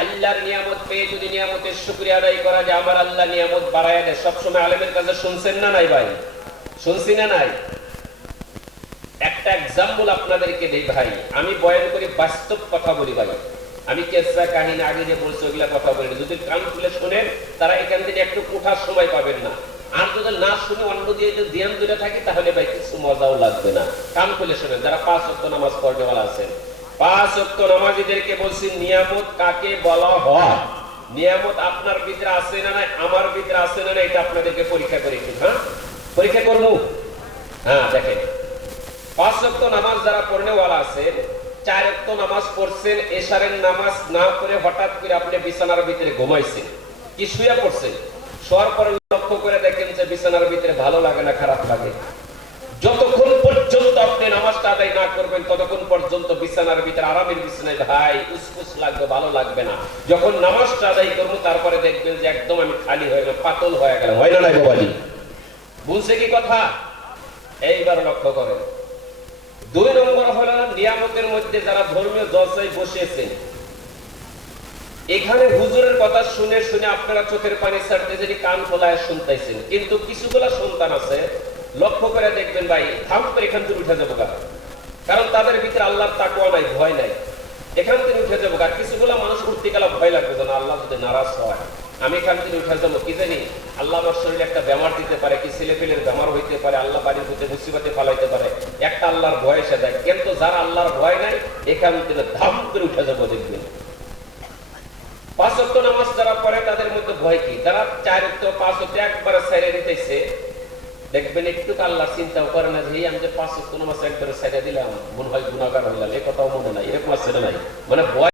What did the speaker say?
আল্লাহর নিয়ামত পেয়ে যদি নিয়ামতের শুকরিয়া আদায় করা যায়, আমার আল্লাহ নিয়ামত বাড়ায় দেয়। সবসময় আলেমের কাছে শুনছেন না নাই ভাই? শুনছি না নাই? একটা এক্সাম্পল আপনাদেরকে দেই ভাই, আমি বয়ান করি, বাস্তব কথা বলি ভাই। আমি কেসা কাহিনী আগে যে বলছি ওগুলা কথা বলি, যদি কান খুলে শুনেন তারা এখান থেকে একটু কোঠার সময় পাবেন না। আর যদি না শুনে অন্য দিয়ে যদি ধ্যান দূরে থাকি তাহলে ভাই কিছু মজাও লাগবে না। কান খুলে শুনেন, যারা 5 ওয়াক্ত নামাজ পড়নেওয়ালা আছেন, 5 ওয়াক্ত নামাজীদেরকে বলছি নিয়ামত কাকে বলা হয়। নিয়ামত আপনার ভিতরে আছে না নাই, আমার ভিতরে আছে না নাই, এটা আপনাদেরকে পরীক্ষা করে কি, হ্যাঁ পরীক্ষা করবো। হ্যাঁ দেখেন, 5 ওয়াক্ত নামাজ যারা পড়নেওয়ালা আছেন, 4 ওয়াক্ত নামাজ পড়ছেন, এশারের নামাজ না পড়ে হঠাৎ করে আপনি বিছানার ভিতরে ঘুমাইছেন, কি শুয়ে পড়ছেন, শোয়ার পরে লক্ষ্য করে দেখেন যে বিছানার ভিতরে ভালো লাগে না খারাপ লাগে। যতক্ষণ পর্যন্ত আপনি নামাজটা আদায় না করবেন ততক্ষণ পর্যন্ত বিছানার ভিতরে, আরামের বিছানায় ভাই উসকুস লাগবে, ভালো লাগবে না। যখন নামাজটা আদায় করবো তারপরে দেখবেন যে একদম আমি খালি হয়ে গেলাম, পাতল হয়ে গেলাম, হয় না নাই বাবাজি? বুঝছে কি কথা? এইবার লক্ষ্য করেন। 2 নম্বর হলো নিয়ামতের মধ্যে যারা ধর্মীয় জলসায় বসেছেন, এখানে হুজুরের কথা শুনে শুনে আপনারা চোখের পানি ছাড়তে যদি কান খোলায় শুনতেছেন, কিন্তু কিছুগুলা সন্তান আছে লক্ষ্য করে দেখবেন ভাই, থাম করে এখান থেকে উঠে যাবো, কারণ তাদের ভিতরে আল্লাহর তাকওয়া নাই, ভয় নাই, এখান থেকে উঠে যাবো। আর কিছুগুলা মানুষ উঠতে গেলে ভয় লাগবে যেন আল্লাহ যদি নারাজ হয়, আমি এখান থেকে উঠে যাবো, কি জানি আল্লাহ আমার শরীরে একটা বেমার দিতে পারে, কি ছেলে পেলের বেমার হইতে পারে, আল্লাহ বাড়ির হতে মুসিবতে ফালাইতে পারে, একটা আল্লাহর ভয় এসে যায়। কিন্তু যারা আল্লাহর ভয় নাই এখান থেকে ধাম করে উঠে যাবো দেখবেন। 5 ওয়াক্ত নামাজ যারা পড়ে তাদের মধ্যে ভয় কি, যারা 4 ওয়াক্ত 5 ওয়াক্ত একবারে ছেড়ে দিতেছে দেখবেন একটু আল্লাহ চিন্তাও করে না যে আমি যে 5 ওয়াক্ত নামাজ একবারে ছেড়ে দিলাম মনে হয় গুনাহগার হইলাম, এই কথাও মনে নাই, এরকম আছে না নাই, মানে ভয়